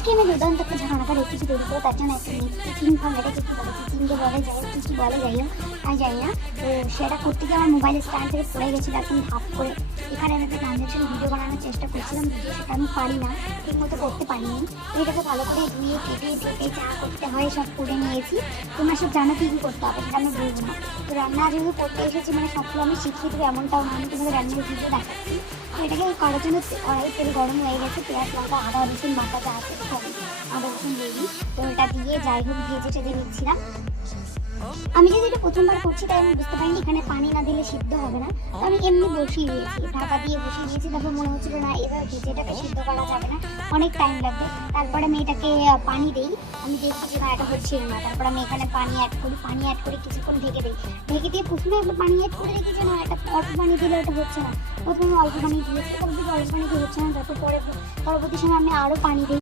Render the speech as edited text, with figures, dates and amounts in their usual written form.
আজকে আমি দুর্দান্ত একটা ঝামেলাটা রেসিপি তৈরি করবো, তার জন্য একটা চিকেন ফার্ম, এটাকে কী বলে, চিকেনকে বলে যাই হোক, কী বলে যাই হোক আমি জানি না। তো সেটা করতে গিয়ে আমার মোবাইলের স্ট্যান্ড থেকে পড়ে গেছিলো একদম ধাপ করে। এখানে আমি একটা ট্রানজ্যাকশন ভিডিও বানানোর চেষ্টা করছিলাম, ভিডিও সেটা আমি পারি না, ঠিক মতো করতে পারিনি। এটাকে ভালো করে ধুয়ে কেটে চা করতে হয় সব করে নিয়েছি। তোমরা সব জানো কী কী করতে হবে, সেটা আমি বলবো না। তো রান্না যেহেতু করতে এসেছি, মানে সবগুলো আমি শিখিয়ে দেবো এমনটাও না, আমি তোমাদের রান্নার ভিডিও দেখাচ্ছি। তো এটাকে করার জন্য কড়াই তেল গরম হয়ে গেছে, পেঁয়াজ লঙ্কা আদা রসুন বাটা যা আছে আদা রসুন দিয়ে দিই। তো এটা দিয়ে যাই হোক ভেজে টেজে নিচ্ছিলাম। আমি যদি এটা প্রথমবার করছি তাই আমি বুঝতে পারিনি এখানে পানি না দিলে সিদ্ধ হবে না। তো আমি এমনি বসিয়ে দিয়েছি, ঢাকা দিয়ে বসিয়ে দিয়েছি। তারপর মনে হচ্ছিল না এবার ভেজেটাকে সিদ্ধ করা যাবে না, অনেক টাইম লাগবে। তারপরে আমি এটাকে পানি দিই, আমি দেখছি যে না এটা হচ্ছিল না। তারপর আমি এখানে পানি অ্যাড করি কিছুক্ষণ ঢেকে দিই। ঢেকে দিয়ে প্রথমে একটু পানি অ্যাড করে রেখেছি, না এটা অল্প পানি দিলে এটা হচ্ছে না। প্রথমে অল্প পানি দিয়েছি, তারপর অল্প পানি দিয়ে হচ্ছে না, তারপর পরবর্তী সময় আমি আরও পানি দিই।